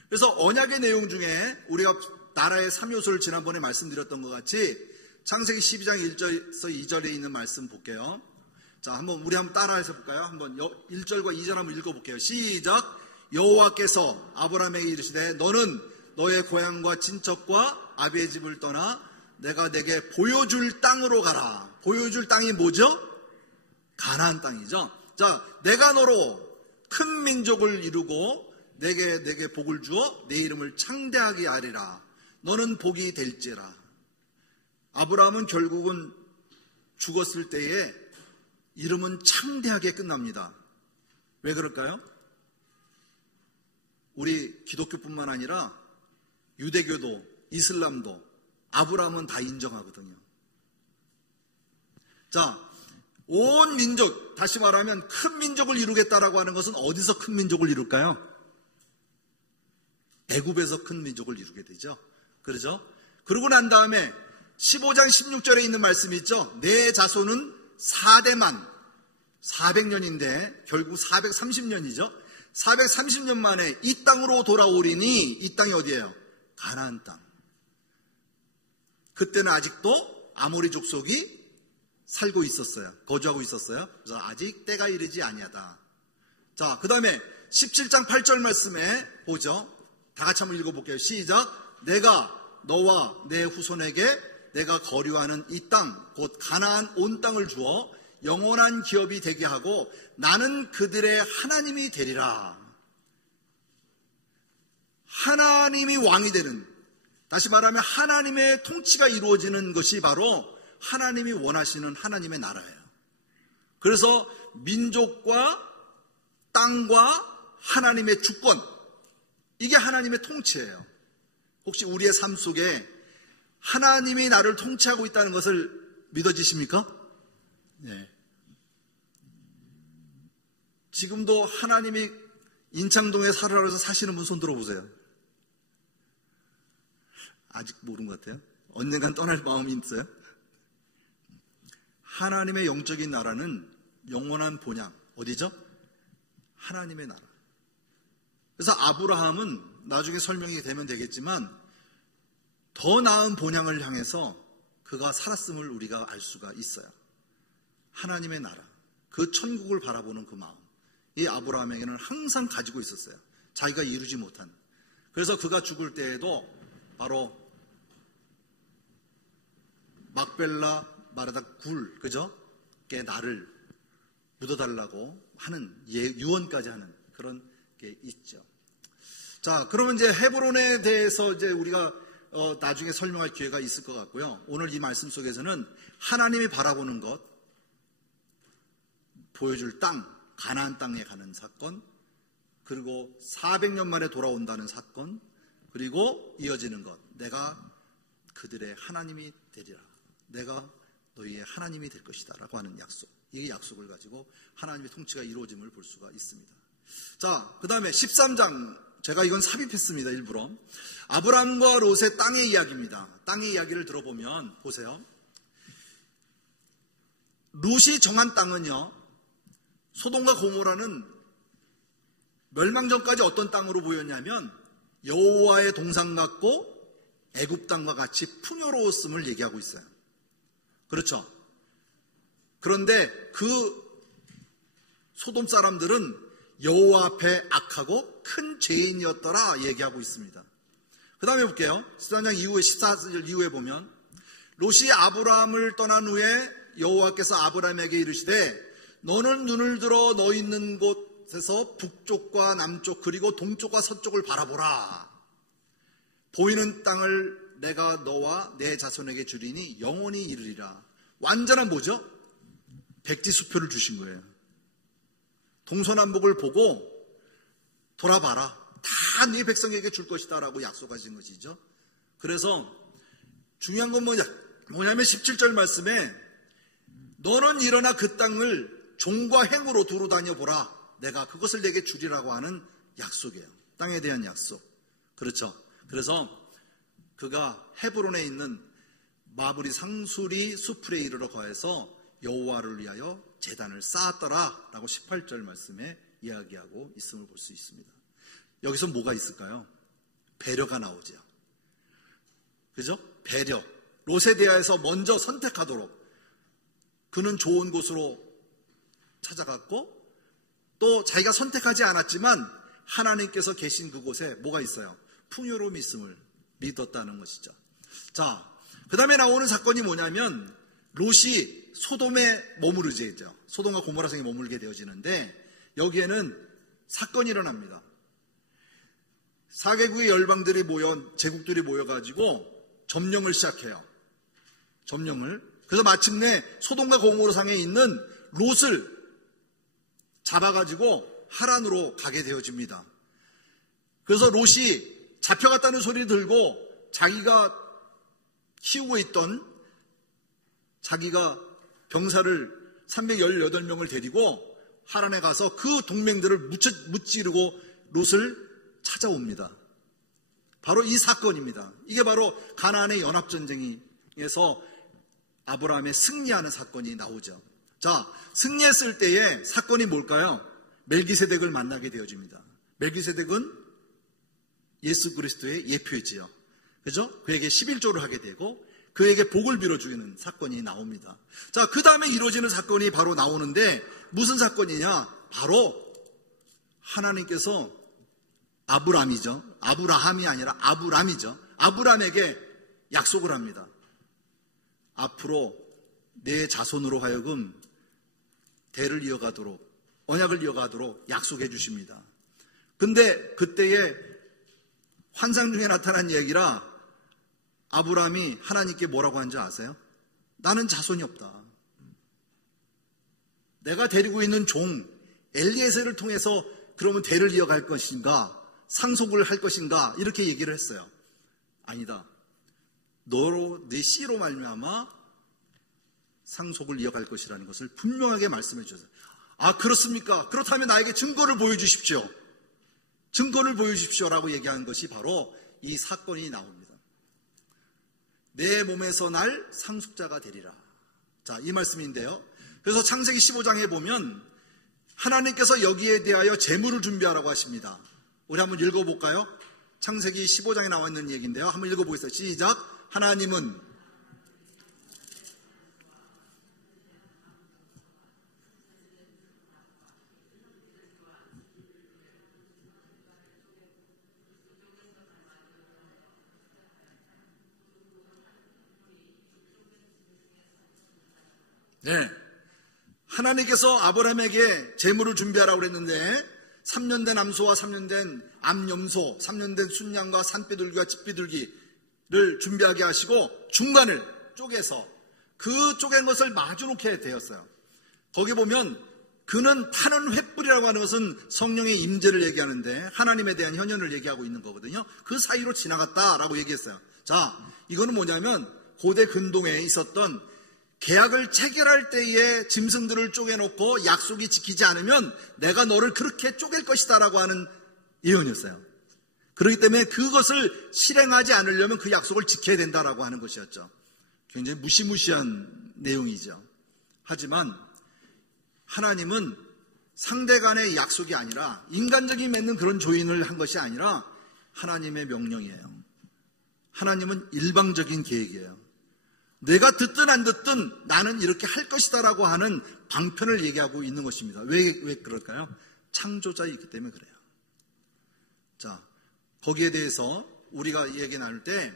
그래서 언약의 내용 중에 우리가 나라의 3요소를 지난번에 말씀드렸던 것 같이 창세기 12장 1절에서 2절에 있는 말씀 볼게요. 자, 우리 한번 따라해서 볼까요? 한번 1절과 2절 한번 읽어볼게요. 시작. 여호와께서 아브라함에게 이르시되 너는 너의 고향과 친척과 아비의 집을 떠나 내가 내게 보여줄 땅으로 가라. 보여줄 땅이 뭐죠? 가나안 땅이죠. 자, 내가 너로 큰 민족을 이루고 내게 복을 주어 내 이름을 창대하게 하리라. 너는 복이 될지라. 아브라함은 결국은 죽었을 때에 이름은 창대하게 끝납니다. 왜 그럴까요? 우리 기독교뿐만 아니라 유대교도 이슬람도 아브라함은 다 인정하거든요. 자, 온 민족, 다시 말하면 큰 민족을 이루겠다라고 하는 것은 어디서 큰 민족을 이룰까요? 애굽에서 큰 민족을 이루게 되죠. 그러죠? 그러고 난 다음에 15장 16절에 있는 말씀이 있죠. 내 자손은 4대만 400년인데 결국 430년이죠. 430년 만에 이 땅으로 돌아오리니 이 땅이 어디예요? 가나안 땅. 그때는 아직도 아모리 족속이 살고 있었어요. 거주하고 있었어요. 그래서 아직 때가 이르지 아니하다. 자, 그 다음에 17장 8절 말씀에 보죠. 다 같이 한번 읽어볼게요. 시작. 내가 너와 내 후손에게 내가 거류하는 이 땅, 곧 가나안 온 땅을 주어 영원한 기업이 되게 하고 나는 그들의 하나님이 되리라. 하나님이 왕이 되는, 다시 말하면 하나님의 통치가 이루어지는 것이 바로 하나님이 원하시는 하나님의 나라예요. 그래서 민족과 땅과 하나님의 주권, 이게 하나님의 통치예요. 혹시 우리의 삶 속에 하나님이 나를 통치하고 있다는 것을 믿어지십니까? 네. 지금도 하나님이 인창동에 살으라 해서 사시는 분 손 들어보세요. 아직 모르는 것 같아요. 언젠간 떠날 마음이 있어요. 하나님의 영적인 나라는 영원한 본향, 어디죠? 하나님의 나라. 그래서 아브라함은 나중에 설명이 되면 되겠지만 더 나은 본향을 향해서 그가 살았음을 우리가 알 수가 있어요. 하나님의 나라, 그 천국을 바라보는 그 마음, 이 아브라함에게는 항상 가지고 있었어요. 자기가 이루지 못한. 그래서 그가 죽을 때에도 바로 막벨라 마르다 굴, 그죠? 게 나를 묻어달라고 하는 유언까지 하는 그런 게 있죠. 자, 그러면 이제 헤브론에 대해서 이제 우리가 나중에 설명할 기회가 있을 것 같고요. 오늘 이 말씀 속에서는 하나님이 바라보는 것, 보여줄 땅, 가나안 땅에 가는 사건, 그리고 400년 만에 돌아온다는 사건, 그리고 이어지는 것, 내가 그들의 하나님이 되리라. 내가 너희의 하나님이 될 것이다 라고 하는 약속, 이 약속을 가지고 하나님의 통치가 이루어짐을 볼 수가 있습니다. 자, 그 다음에 13장, 제가 이건 삽입했습니다. 일부러. 아브람과 롯의 땅의 이야기입니다. 땅의 이야기를 들어보면 보세요. 롯이 정한 땅은요, 소돔과 고모라는 멸망 전까지 어떤 땅으로 보였냐면 여호와의 동상 같고 애굽 땅과 같이 풍요로웠음을 얘기하고 있어요. 그렇죠? 그런데 그 소돔 사람들은 여호와 앞에 악하고 큰 죄인이었더라 얘기하고 있습니다. 그 다음에 볼게요. 13장 이후에 14절 이후에 보면 롯이 아브라함을 떠난 후에 여호와께서 아브라함에게 이르시되 너는 눈을 들어 너 있는 곳에서 북쪽과 남쪽 그리고 동쪽과 서쪽을 바라보라. 보이는 땅을 내가 너와 내 자손에게 주리니 영원히 이르리라. 완전한 뭐죠? 백지수표를 주신 거예요. 동서남북을 보고 돌아봐라. 다 네 백성에게 줄 것이다 라고 약속하신 것이죠. 그래서 중요한 건 뭐냐면 17절 말씀에 너는 일어나 그 땅을 종과 행으로 두루 다녀보라. 내가 그것을 내게 주리라고 하는 약속이에요. 땅에 대한 약속. 그렇죠. 그래서 그가 헤브론에 있는 마브리 상수리 수풀에 이르러 거해서 여호와를 위하여 제단을 쌓았더라 라고 18절 말씀에 이야기하고 있음을 볼 수 있습니다. 여기서 뭐가 있을까요? 배려가 나오죠. 그죠? 배려. 롯에 대하여서 먼저 선택하도록 그는 좋은 곳으로 찾아갔고 또 자기가 선택하지 않았지만 하나님께서 계신 그곳에 뭐가 있어요? 풍요로움이 있음을 믿었다는 것이죠. 자, 그 다음에 나오는 사건이 뭐냐면 롯이 소돔에 머무르죠. 소돔과 고모라 성에 머물게 되어지는데 여기에는 사건이 일어납니다. 4개국의 열방들이 제국들이 모여가지고 점령을 시작해요. 점령을. 그래서 마침내 소돔과 고모라 성에 있는 롯을 잡아가지고 하란으로 가게 되어집니다. 그래서 롯이 잡혀갔다는 소리를 들고 자기가 키우고 있던 자기가 병사를 318명을 데리고 하란에 가서 그 동맹들을 무찌르고 롯을 찾아옵니다. 바로 이 사건입니다. 이게 바로 가나안의 연합전쟁이 통해서 아브라함의 승리하는 사건이 나오죠. 자, 승리했을 때의 사건이 뭘까요? 멜기세덱을 만나게 되어집니다. 멜기세덱은 예수 그리스도의 예표이지요. 그죠? 그에게 11조를 하게 되고 그에게 복을 빌어주는 사건이 나옵니다. 자, 그 다음에 이루어지는 사건이 바로 나오는데 무슨 사건이냐? 바로 하나님께서 아브라함이 아니라 아브람이죠. 아브람에게 약속을 합니다. 앞으로 내 자손으로 하여금 대를 이어가도록, 언약을 이어가도록 약속해 주십니다. 근데 그때에 환상 중에 나타난 얘기라 아브람이 하나님께 뭐라고 한지 아세요? 나는 자손이 없다. 내가 데리고 있는 종 엘리에셀을 통해서 그러면 대를 이어갈 것인가? 상속을 할 것인가? 이렇게 얘기를 했어요. 아니다. 네 씨로 말미암아 상속을 이어갈 것이라는 것을 분명하게 말씀해 주셨어요. 아, 그렇습니까? 그렇다면 나에게 증거를 보여주십시오. 증거를 보여주십시오라고 얘기한 것이 바로 이 사건이 나옵니다. 내 몸에서 날 상속자가 되리라. 자, 이 말씀인데요. 그래서 창세기 15장에 보면 하나님께서 여기에 대하여 재물을 준비하라고 하십니다. 우리 한번 읽어볼까요? 창세기 15장에 나와 있는 얘기인데요. 한번 읽어보겠습니다. 시작. 하나님은 하나님께서 아브라함에게 재물을 준비하라고 그랬는데 3년 된 암소와 3년 된 암염소, 3년 된 순양과 산비둘기와 집비둘기를 준비하게 하시고 중간을 쪼개서 그 쪼갠 것을 마주놓게 되었어요. 거기 보면 그는 타는 횃불이라고 하는 것은 성령의 임재를 얘기하는데 하나님에 대한 현현을 얘기하고 있는 거거든요. 그 사이로 지나갔다라고 얘기했어요. 자, 이거는 뭐냐면 고대 근동에 있었던 계약을 체결할 때에 짐승들을 쪼개놓고 약속이 지키지 않으면 내가 너를 그렇게 쪼갤 것이다 라고 하는 예언이었어요. 그렇기 때문에 그것을 실행하지 않으려면 그 약속을 지켜야 된다라고 하는 것이었죠. 굉장히 무시무시한 내용이죠. 하지만 하나님은 상대 간의 약속이 아니라 인간적인 맺는 그런 조인을 한 것이 아니라 하나님의 명령이에요. 하나님은 일방적인 계획이에요. 내가 듣든 안 듣든 나는 이렇게 할 것이다 라고 하는 방편을 얘기하고 있는 것입니다. 왜 그럴까요? 창조자이기 때문에 그래요. 자, 거기에 대해서 우리가 얘기 나눌 때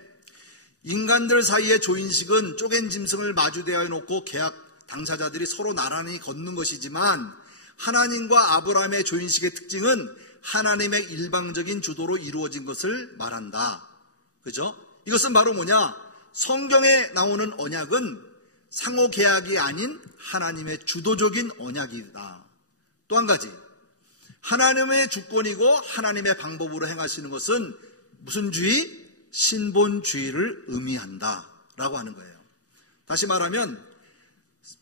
인간들 사이의 조인식은 쪼갠 짐승을 마주대하여 놓고 계약 당사자들이 서로 나란히 걷는 것이지만 하나님과 아브라함의 조인식의 특징은 하나님의 일방적인 주도로 이루어진 것을 말한다. 그죠? 이것은 바로 뭐냐? 성경에 나오는 언약은 상호 계약이 아닌 하나님의 주도적인 언약이다. 또 한 가지, 하나님의 주권이고 하나님의 방법으로 행하시는 것은 무슨 주의? 신본주의를 의미한다 라고 하는 거예요. 다시 말하면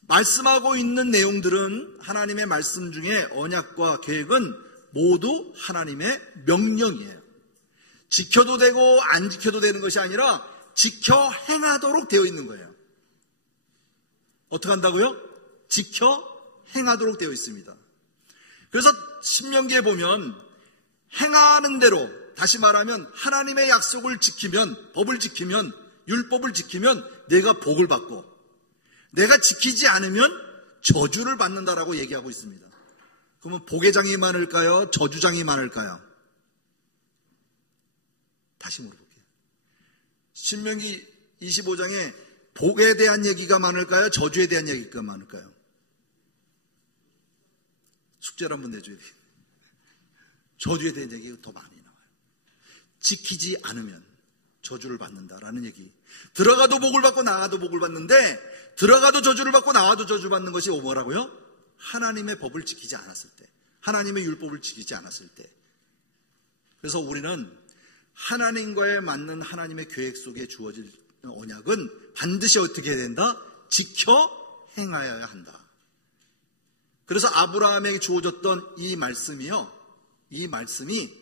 말씀하고 있는 내용들은 하나님의 말씀 중에 언약과 계획은 모두 하나님의 명령이에요. 지켜도 되고 안 지켜도 되는 것이 아니라 지켜 행하도록 되어 있는 거예요. 어떻게 한다고요? 지켜 행하도록 되어 있습니다. 그래서 신명기에 보면 행하는 대로, 다시 말하면 하나님의 약속을 지키면, 법을 지키면, 율법을 지키면 내가 복을 받고 내가 지키지 않으면 저주를 받는다라고 얘기하고 있습니다. 그러면 복의 장이 많을까요? 저주장이 많을까요? 다시 물어볼게요. 신명기 25장에 복에 대한 얘기가 많을까요? 저주에 대한 얘기가 많을까요? 숙제를 한번 내줘야 돼요. 저주에 대한 얘기가 더 많이 나와요. 지키지 않으면 저주를 받는다라는 얘기. 들어가도 복을 받고 나가도 복을 받는데 들어가도 저주를 받고 나와도 저주를 받는 것이 뭐라고요? 하나님의 법을 지키지 않았을 때, 하나님의 율법을 지키지 않았을 때. 그래서 우리는 하나님과의 맞는 하나님의 계획 속에 주어질 언약은 반드시 어떻게 해야 된다? 지켜 행하여야 한다. 그래서 아브라함에게 주어졌던 이 말씀이요, 이 말씀이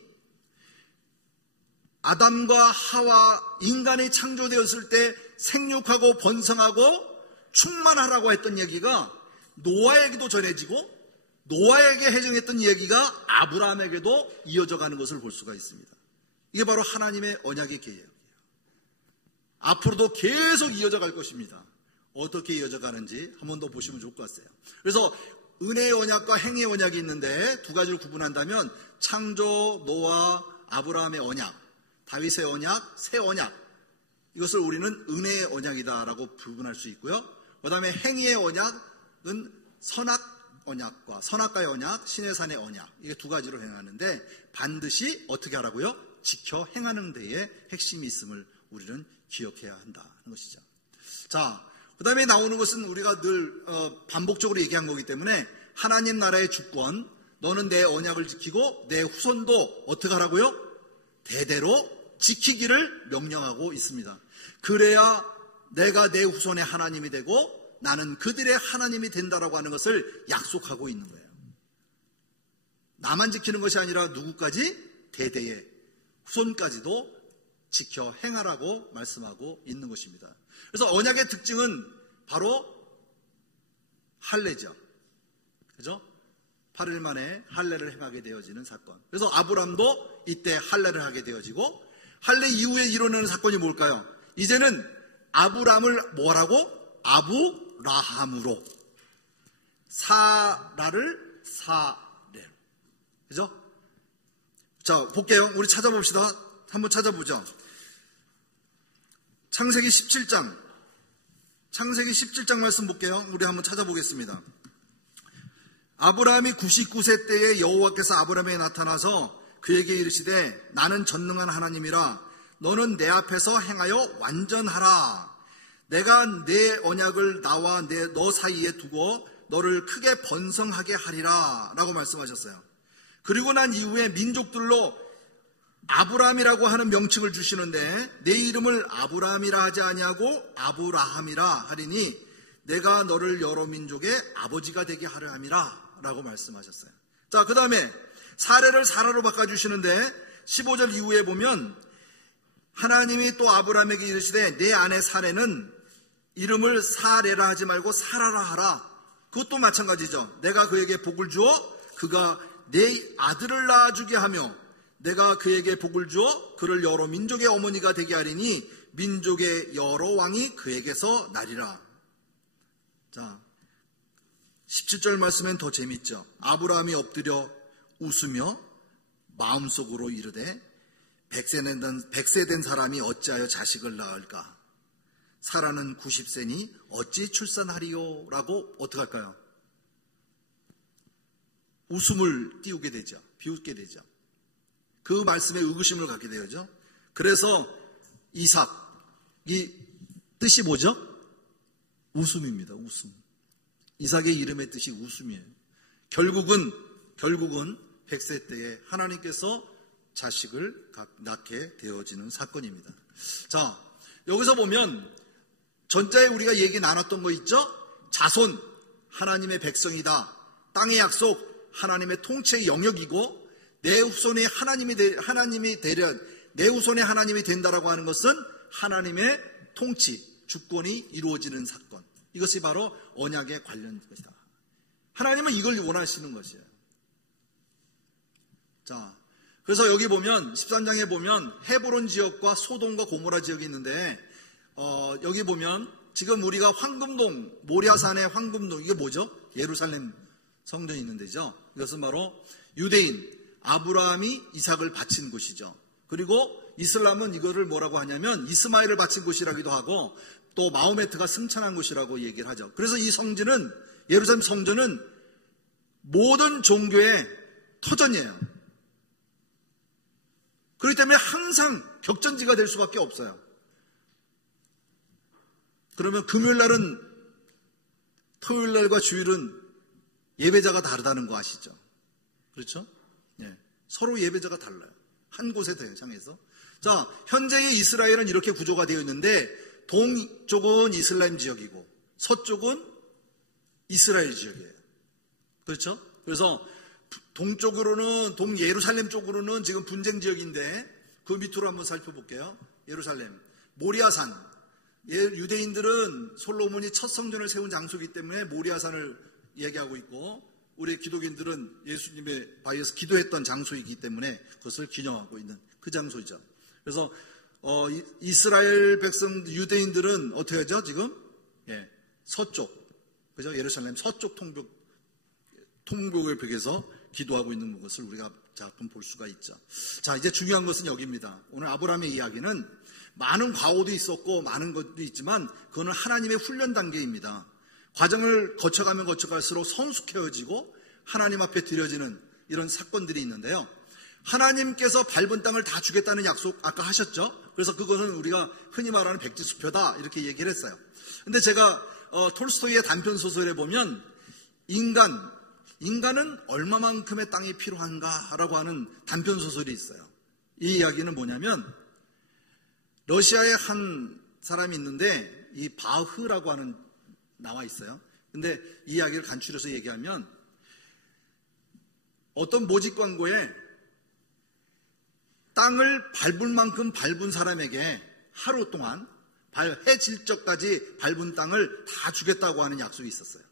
아담과 하와 인간이 창조되었을 때 생육하고 번성하고 충만하라고 했던 얘기가 노아에게도 전해지고 노아에게 해정했던 얘기가 아브라함에게도 이어져 가는 것을 볼 수가 있습니다. 이게 바로 하나님의 언약의 계획이에요. 앞으로도 계속 이어져 갈 것입니다. 어떻게 이어져 가는지 한 번 더 보시면 좋을 것 같아요. 그래서 은혜의 언약과 행위의 언약이 있는데 두 가지를 구분한다면 창조, 노아, 아브라함의 언약, 다윗의 언약, 새 언약, 이것을 우리는 은혜의 언약이다라고 구분할 수 있고요. 그 다음에 행위의 언약은 선악 언약과 선악과의 언약, 신의 산의 언약, 이게 두 가지로 행하는데 반드시 어떻게 하라고요? 지켜 행하는 데에 핵심이 있음을 우리는 기억해야 한다는 것이죠. 자, 그 다음에 나오는 것은 우리가 늘 반복적으로 얘기한 거기 때문에 하나님 나라의 주권, 너는 내 언약을 지키고 내 후손도 어떻게 하라고요? 대대로 지키기를 명령하고 있습니다. 그래야 내가 내 후손의 하나님이 되고 나는 그들의 하나님이 된다라고 하는 것을 약속하고 있는 거예요. 나만 지키는 것이 아니라 누구까지? 대대의 후손까지도 지켜 행하라고 말씀하고 있는 것입니다. 그래서 언약의 특징은 바로 할례죠. 그죠? 8일 만에 할례를 행하게 되어지는 사건. 그래서 아브람도 이때 할례를 하게 되어지고 할례 이후에 일어나는 사건이 뭘까요? 이제는 아브람을 뭐라고? 아브라함으로, 사라를 사례로. 그죠? 자, 볼게요. 우리 찾아봅시다. 한번 찾아보죠. 창세기 17장 말씀 볼게요. 우리 한번 찾아보겠습니다. 아브라함이 99세 때에 여호와께서 아브라함에게 나타나서 그에게 이르시되 나는 전능한 하나님이라 너는 내 앞에서 행하여 완전하라. 내가 내 언약을 나와 너 사이에 두고 너를 크게 번성하게 하리라 라고 말씀하셨어요. 그리고 난 이후에 민족들로 아브라함이라고 하는 명칭을 주시는데 내 이름을 아브라함이라 하지 아니하고 아브라함이라 하리니 내가 너를 여러 민족의 아버지가 되게 하려 함이라 라고 말씀하셨어요. 자, 그 다음에 사례를 사라로 바꿔주시는데 15절 이후에 보면 하나님이 또 아브라함에게 이르시되 내 아내 사례는 이름을 사례라 하지 말고 사라라 하라. 그것도 마찬가지죠. 내가 그에게 복을 주어 그가 내 아들을 낳아주게 하며 내가 그에게 복을 주어 그를 여러 민족의 어머니가 되게 하리니 민족의 여러 왕이 그에게서 나리라. 자, 17절 말씀엔 더 재밌죠. 아브라함이 엎드려 웃으며 마음속으로 이르되 100세 된 사람이 어찌하여 자식을 낳을까? 사라는 90세니 어찌 출산하리요? 라고 어떻게 할까요? 웃음을 띄우게 되죠. 비웃게 되죠. 그 말씀에 의구심을 갖게 되죠. 그래서 이삭이 뜻이 뭐죠? 웃음입니다. 웃음. 이삭의 이름의 뜻이 웃음이에요. 결국은 100세 때에 하나님께서 자식을 낳게 되어지는 사건입니다. 자, 여기서 보면 전자에 우리가 얘기 나눴던 거 있죠? 자손, 하나님의 백성이다. 땅의 약속, 하나님의 통치의 영역이고 내 후손이 내 후손의 하나님이 된다라고 하는 것은 하나님의 통치, 주권이 이루어지는 사건. 이것이 바로 언약에 관련된 것이다. 하나님은 이걸 원하시는 것이에요. 자, 그래서 여기 보면 13장에 보면 헤브론 지역과 소돔과 고모라 지역이 있는데 여기 보면 지금 우리가 황금동, 모리아산의 황금동, 이게 뭐죠? 예루살렘 성전이 있는 데죠. 이것은 바로 유대인 아브라함이 이삭을 바친 곳이죠. 그리고 이슬람은 이거를 뭐라고 하냐면 이스마엘을 바친 곳이라기도 하고 또 마호메트가 승천한 곳이라고 얘기를 하죠. 그래서 이 성전은, 예루살렘 성전은 모든 종교의 터전이에요. 그렇기 때문에 항상 격전지가 될 수밖에 없어요. 그러면 금요일날은 토요일날과 주일은 예배자가 다르다는 거 아시죠? 그렇죠? 예. 서로 예배자가 달라요. 한 곳에 대상해서. 자, 현재의 이스라엘은 이렇게 구조가 되어 있는데 동쪽은 이슬람 지역이고 서쪽은 이스라엘 지역이에요. 그렇죠? 그래서 동쪽으로는 동예루살렘 쪽으로는 지금 분쟁 지역인데 그 밑으로 한번 살펴볼게요. 예루살렘, 모리아산, 유대인들은 솔로몬이 첫 성전을 세운 장소이기 때문에 모리아산을 얘기하고 있고, 우리 기독인들은 예수님의 바위에서 기도했던 장소이기 때문에 그것을 기념하고 있는 그 장소이죠. 그래서 이스라엘 백성 유대인들은 어떻게 하죠? 지금 서쪽, 그죠? 예루살렘 서쪽 통곡의 벽에서 기도하고 있는 것을 우리가 좀 볼 수가 있죠. 자, 이제 중요한 것은 여기입니다. 오늘 아브라함의 이야기는 많은 과오도 있었고 많은 것도 있지만 그거는 하나님의 훈련 단계입니다. 과정을 거쳐가면 거쳐갈수록 성숙해지고 하나님 앞에 드려지는 이런 사건들이 있는데요. 하나님께서 밟은 땅을 다 주겠다는 약속 아까 하셨죠. 그래서 그것은 우리가 흔히 말하는 백지수표다 이렇게 얘기를 했어요. 근데 제가 톨스토이의 단편소설에 보면 인간은 얼마만큼의 땅이 필요한가라고 하는 단편소설이 있어요. 이 이야기는 뭐냐면 러시아에 한 사람이 있는데 이 바흐라고 하는 나와 있어요. 근데 이 이야기를 간추려서 얘기하면 어떤 모직 광고에 땅을 밟을 만큼 밟은 사람에게 하루 동안 해 질 적까지 밟은 땅을 다 주겠다고 하는 약속이 있었어요.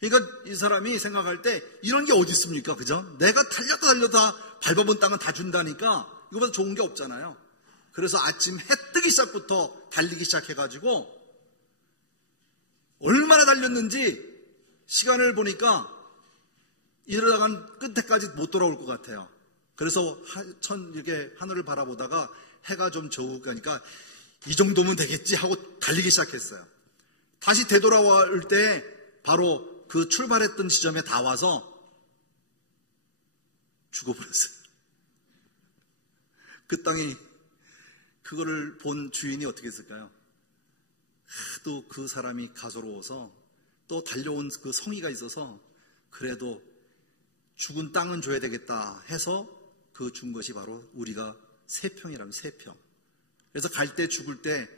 그러니까 이 사람이 생각할 때 이런 게 어디 있습니까? 그죠? 내가 달려다 밟아본 땅은 다 준다니까 이거보다 좋은 게 없잖아요. 그래서 아침 해 뜨기 시작부터 달리기 시작해가지고 얼마나 달렸는지 시간을 보니까 이러다간 끝에까지 못 돌아올 것 같아요. 그래서 이렇게 하늘을 바라보다가 해가 좀 저으니까 이 정도면 되겠지 하고 달리기 시작했어요. 다시 되돌아올 때 바로 그 출발했던 지점에 다 와서 죽어버렸어요. 그 땅이 그거를 본 주인이 어떻게 했을까요? 또 그 사람이 가소로워서 또 달려온 그 성의가 있어서 그래도 죽은 땅은 줘야 되겠다 해서 그 준 것이 바로 우리가 3평이라면 3평. 그래서 갈 때 죽을 때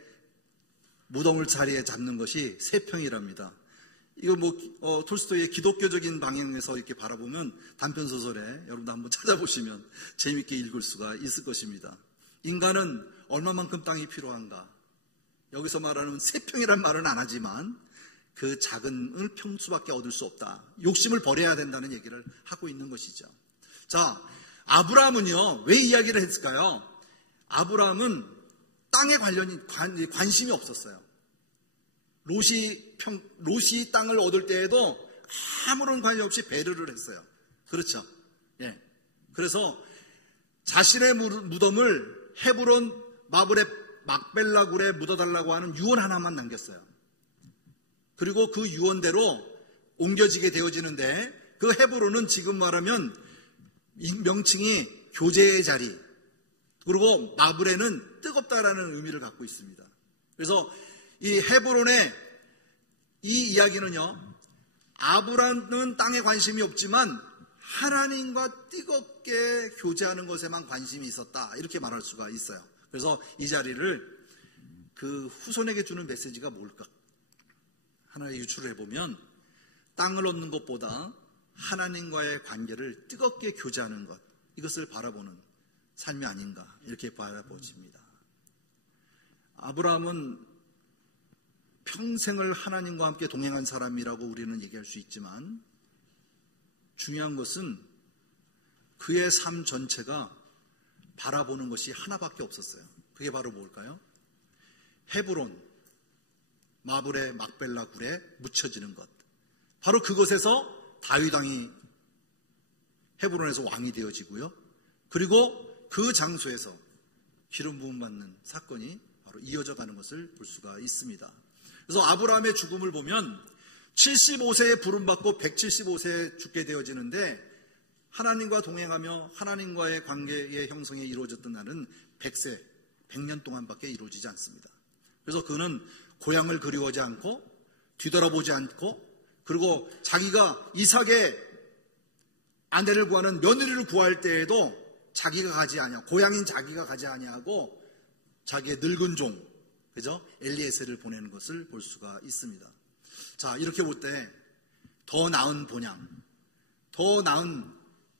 무덤을 자리에 잡는 것이 3평이랍니다. 이거 톨스토이의 기독교적인 방향에서 이렇게 바라보면 단편소설에 여러분도 한번 찾아보시면 재미있게 읽을 수가 있을 것입니다. 인간은 얼마만큼 땅이 필요한가? 여기서 말하는 3평이란 말은 안 하지만 그 작은 평수밖에 얻을 수 없다. 욕심을 버려야 된다는 얘기를 하고 있는 것이죠. 자, 아브라함은요, 왜 이야기를 했을까요? 아브라함은 땅에 관심이 없었어요. 롯이 땅을 얻을 때에도 아무런 관심 없이 배려를 했어요. 그렇죠? 예. 그래서 자신의 무덤을 헤브론 마블의 막벨라 굴에 묻어달라고 하는 유언 하나만 남겼어요. 그리고 그 유언대로 옮겨지게 되어지는데 그 헤브론은 지금 말하면 명칭이 교제의 자리, 그리고 마블에는 뜨겁다라는 의미를 갖고 있습니다. 그래서 이 헤브론의 이 이야기는요, 아브라함은 땅에 관심이 없지만 하나님과 뜨겁게 교제하는 것에만 관심이 있었다, 이렇게 말할 수가 있어요. 그래서 이 자리를 그 후손에게 주는 메시지가 뭘까? 하나의 유추를 해보면 땅을 얻는 것보다 하나님과의 관계를 뜨겁게 교제하는 것, 이것을 바라보는 삶이 아닌가, 이렇게 바라보집니다. 아브라함은 평생을 하나님과 함께 동행한 사람이라고 우리는 얘기할 수 있지만 중요한 것은 그의 삶 전체가 바라보는 것이 하나밖에 없었어요. 그게 바로 뭘까요? 헤브론, 마블의 막벨라 굴에 묻혀지는 것. 바로 그곳에서 다윗 왕이 헤브론에서 왕이 되어지고요. 그리고 그 장소에서 기름 부음 받는 사건이 바로 이어져 가는 것을 볼 수가 있습니다. 그래서 아브라함의 죽음을 보면 75세에 부름받고 175세에 죽게 되어지는데 하나님과 동행하며 하나님과의 관계의 형성이 이루어졌던 날은 100세, 100년 동안밖에 이루어지지 않습니다. 그래서 그는 고향을 그리워하지 않고 뒤돌아보지 않고, 그리고 자기가 이삭의 아내를 구하는 며느리를 구할 때에도 자기가 가지 아니하고, 고향인 자기가 가지 아니하고 자기의 늙은 종, 그죠? 엘리에셀을 보내는 것을 볼 수가 있습니다. 자, 이렇게 볼 때 더 나은 본향, 더 나은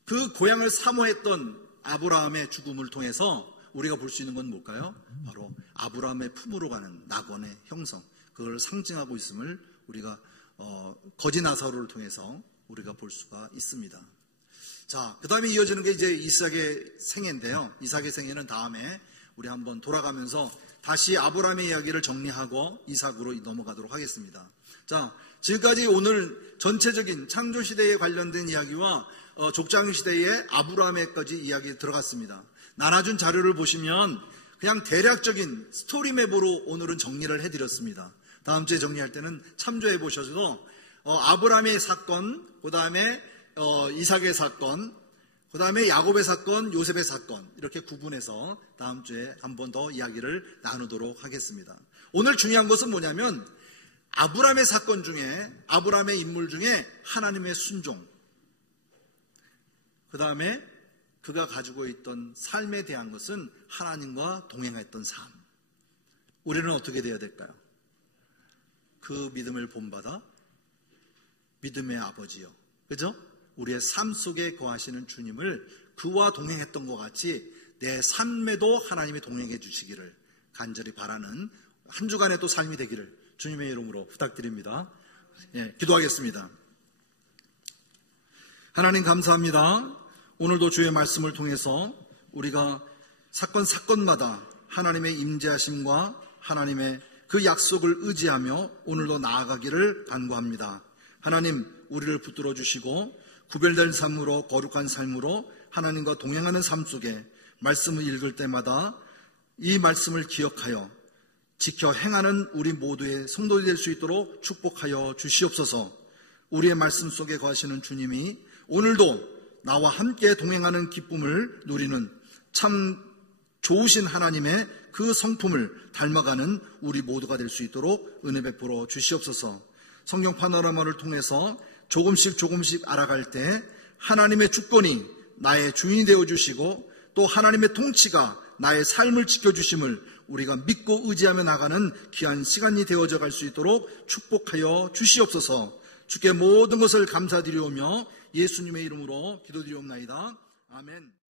그 고향을 사모했던 아브라함의 죽음을 통해서 우리가 볼 수 있는 건 뭘까요? 바로 아브라함의 품으로 가는 낙원의 형성, 그걸 상징하고 있음을 우리가 거지 나사로를 통해서 우리가 볼 수가 있습니다. 자, 그 다음에 이어지는 게 이제 이삭의 생애인데요. 이삭의 생애는 다음에 우리 한번 돌아가면서 다시 아브라함의 이야기를 정리하고 이삭으로 넘어가도록 하겠습니다. 자, 지금까지 오늘 전체적인 창조시대에 관련된 이야기와 족장시대의 아브라함에까지 이야기 들어갔습니다. 나눠준 자료를 보시면 그냥 대략적인 스토리맵으로 오늘은 정리를 해드렸습니다. 다음 주에 정리할 때는 참조해 보셔도 아브라함의 사건, 그 다음에 이삭의 사건, 그 다음에 야곱의 사건, 요셉의 사건 이렇게 구분해서 다음 주에 한 번 더 이야기를 나누도록 하겠습니다. 오늘 중요한 것은 뭐냐면 아브라함의 사건 중에, 아브라함의 인물 중에 하나님의 순종, 그 다음에 그가 가지고 있던 삶에 대한 것은 하나님과 동행했던 삶. 우리는 어떻게 되어야 될까요? 그 믿음을 본받아 믿음의 아버지요, 그죠? 우리의 삶 속에 거하시는 주님을 그와 동행했던 것 같이 내 삶에도 하나님이 동행해 주시기를 간절히 바라는 한 주간의 또 삶이 되기를 주님의 이름으로 부탁드립니다. 예, 기도하겠습니다. 하나님 감사합니다. 오늘도 주의 말씀을 통해서 우리가 사건마다 하나님의 임재하심과 하나님의 그 약속을 의지하며 오늘도 나아가기를 간구합니다. 하나님, 우리를 붙들어 주시고 구별된 삶으로, 거룩한 삶으로 하나님과 동행하는 삶 속에 말씀을 읽을 때마다 이 말씀을 기억하여 지켜 행하는 우리 모두의 성도들이 될 수 있도록 축복하여 주시옵소서. 우리의 말씀 속에 거하시는 주님이 오늘도 나와 함께 동행하는 기쁨을 누리는 참 좋으신 하나님의 그 성품을 닮아가는 우리 모두가 될 수 있도록 은혜 베풀어 주시옵소서. 성경 파노라마를 통해서 조금씩 알아갈 때 하나님의 주권이 나의 주인이 되어주시고 또 하나님의 통치가 나의 삶을 지켜주심을 우리가 믿고 의지하며 나가는 귀한 시간이 되어져 갈 수 있도록 축복하여 주시옵소서. 주께 모든 것을 감사드리오며 예수님의 이름으로 기도드리옵나이다. 아멘.